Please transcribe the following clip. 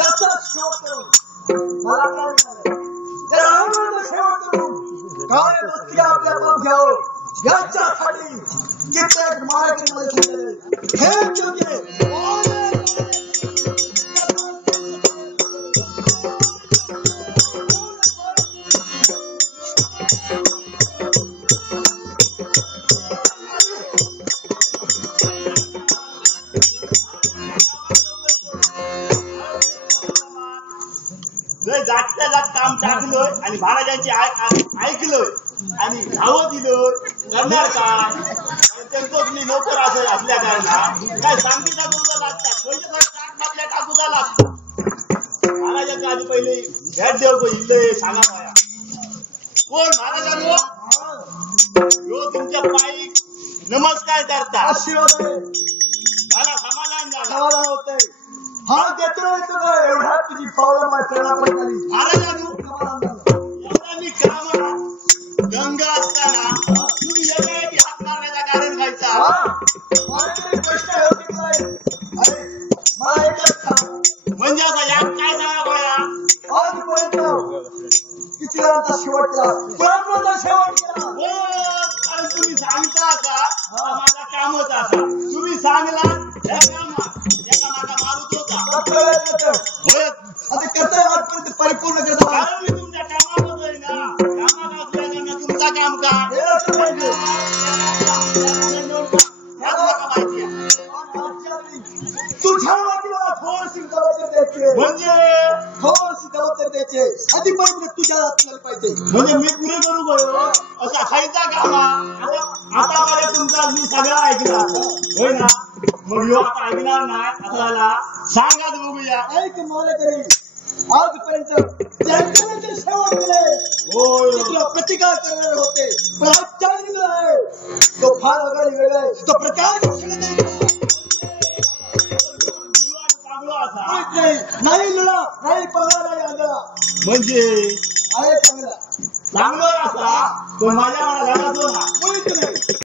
याचा शेवट करून मला काय मिळालं? या रावणाचा शेवट करून काय गोष्टी आपल्या घ्यावं याच्यासाठी कित्येक मार्ग मध्ये घेतले हे चुके जागच्या जाग काम टाकलोय आणि महाराजांची ऐकलोय आणि धावं दिलोय करणार काय? त्यांचं मी नोकर असेल असल्या कारणात काय सांगते टाकूचा लागतात म्हणजे टाकूचा लागतात. महाराजांच्या आधी पहिले भेट देव इल्लय सांगा माया कोण महाराजांनो यो तुमच्या पायी नमस्कार करता आशीर्वाद मला समाधान झालं समाधान होतंय. हा देतोय तुला एवढा तुझी पावलं माझ्या पडली महाराजांनो एवढा मी कामा गंगा असताना तुम्ही एकाएकी हात मारण्याचा कारण खायचा म्हणजे आता यात काय सांगा गोळ्या किती वेळाचा शेवट केला शेवट केला कारण तुम्ही सांगता का माझा कामच असा तुम्ही सांगला एका मागा मारूच होता होय आता कर्तव्य आजपर्यंत परिपूर्ण करतो कारण मी तुमच्या कामात आहे ना कामात असल्यानं तुमचा काम का तुझ्या वाटीला थोडीशी जबाबदारी द्यायची म्हणजे थोडीशी जबाबदारी द्यायची आधीपर्यंत तुझ्या असलं पाहिजे म्हणजे मी पुरे करू गयो असा खायचा कामा आतापर्यंत तुमचा मी सगळा ऐकला होय ना मग ह्यो आता ऐकणार नाही आता झाला सांगाच बघूया ऐक मला तरी आजपर्यंत ज्यांच्याकडे शेवट केले होय तुला प्रतिकार करणारे होते पण आज काय निघाला आहे तो फार आघाडी वेगळा आहे तो प्रकार नाही लढा नाही पगडा नाही आंधळा म्हणजे आहे चांगला चांगलं असा पण माझ्या मनाला लागतो ना कोणीच नाही